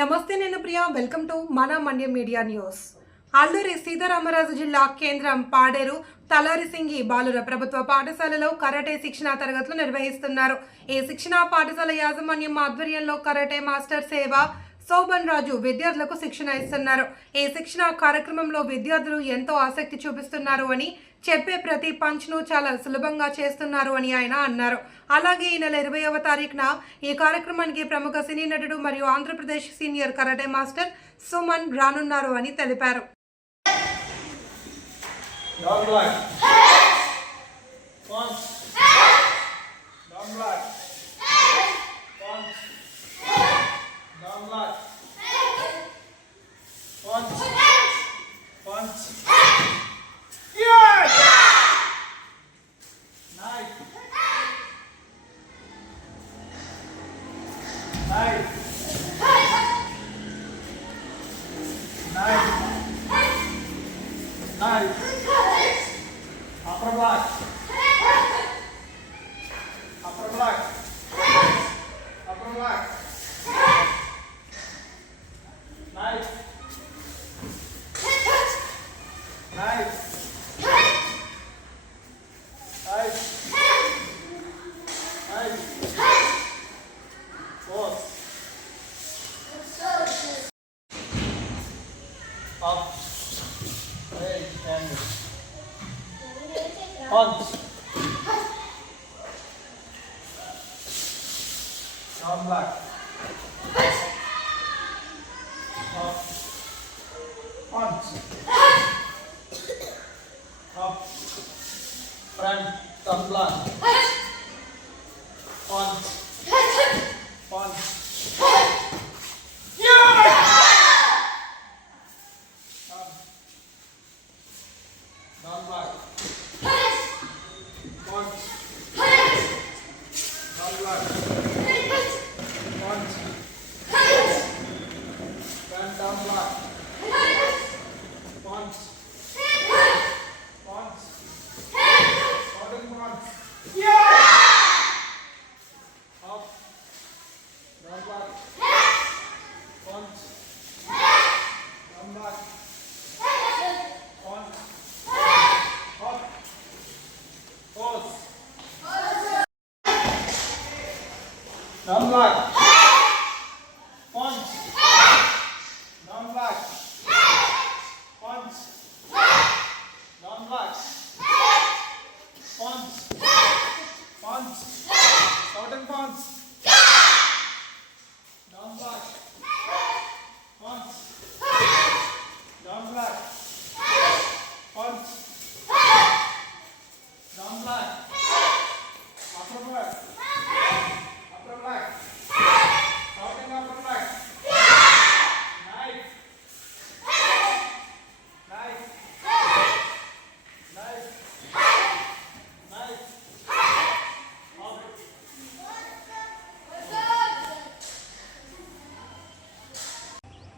నమస్తే నేను Priya. Welcome to మన మండ్యం మీడియా న్యూస్. అల్లూరి సీతారామరాజు జిల్లా కేంద్రం పాడేరు తలారిసింగి బాలుర ప్రభుత్వ పాఠశాలలో కరాటే శిక్షణా తరగతులు నిర్వహిస్తున్నారు. ఈ శిక్షణా పాఠశాల యాజమాన్యం ఆధ్వర్యంలో కరాటే మాస్టర్ సేవ శోభన్ రాజు విద్యార్థులకు శిక్షణ ఇస్తున్నారు. ఈ శిక్షణ కార్యక్రమంలో విద్యార్థులు ఎంతో ఆసక్తి చూపిస్తున్నారు అని చెప్పే ప్రతి పంచ్ను చాలా సులభంగా చేస్తున్నారు అని ఆయన అన్నారు. అలాగే ఈ నెల ఇరవైవ తారీఖున ఈ కార్యక్రమానికి ప్రముఖ సినీ నటుడు మరియు Andhra Pradesh senior karate master Suman రానున్నారు అని తెలిపారు. Upper block. Upper block. Upper block. Nice. Nice. On. Come back. Up. On. Up. Front. All right. Đúng rồi